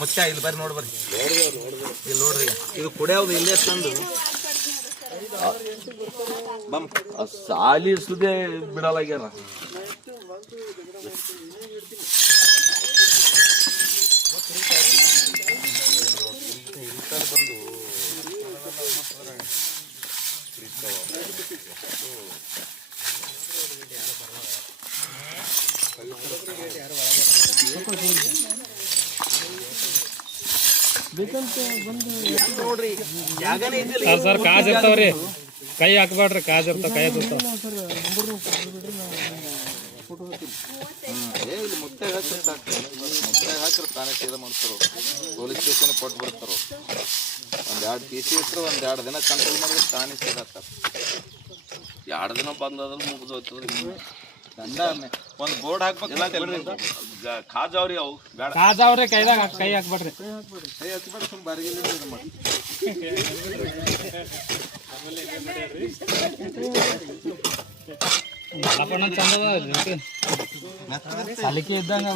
ಮುಚ್ಚ ಇಲ್ಲಿ ಬರ್ರಿ ನೋಡಿ ಬರ್ರಿ ಇಲ್ಲಿ ನೋಡ್ರಿ ಇದು ಕುಡಿಯೋದು ಇಲ್ಲೇ ತಂದು ಸಾಲಿ ಸುದೇ ಬಿಡಲಾಗ್ಯಾರ. ನೋಡ್ರಿ ಜಾಗನೇ ಇದ್ದಿಲ್ಲ ಸರ್ ಕಾಜ್ ಇರ್ತಾವ್ರಿ, ಕೈ ಹಾಕ್ಬೇಡ್ರಿ, ಕಾಜ್ ಇರ್ತಾವ, ಕೈ ಹಾಕ್ತಾವ. ಇಲ್ಲಿ ಮುತ್ತಾಗ ಹಾಕ್ರಿ ಸಾಕು, ಮುತ್ತಾಗ ಹಾಕ್ರಿ ತಾನೇ ಸೀದಾ ಮಾಡ್ತಾರೋ, ಪೊಲೀಸ್ ಸ್ಟೇಷನ್ ಕೊಟ್ಟು ಬಿಡ್ತಾರೋ. ಒಂದು 2 ಕೇಸಿ ಇಟ್ಟರು 1-2 ದಿನ ಕಂಟ್ರೋಲ್ ಮಾಡಿದ್ರೆ ತಾನೇ ಸೀದಾ ಹಾಕ್ತಾರೆ. 2 ದಿನ ಬಂದಾದ್ರೆ ಮುಗಿದೋಗ್ತದೆ. ದಂಡ ಒಂದು ಬೋರ್ಡ್ ಹಾಕ್ಬೇಕು. ಖಾಜಾವ್ರಿ ಅವು ಬೇಡ, ಕಾಜ್ ಅವ್ರಿ, ಕೈದಾಗ ಕೈ ಹಾಕ್ಬೇಡ್ರಿ. ಕೈ ಹಚ್ಬಿಟ್ಟು ಸುಮ್ಮನೆ ಬಾರಿಗಿಲ್ಲ ಮಾಡಿ ಚಂದ ಸಲಿಕೆ ಇದ್ದಂಗ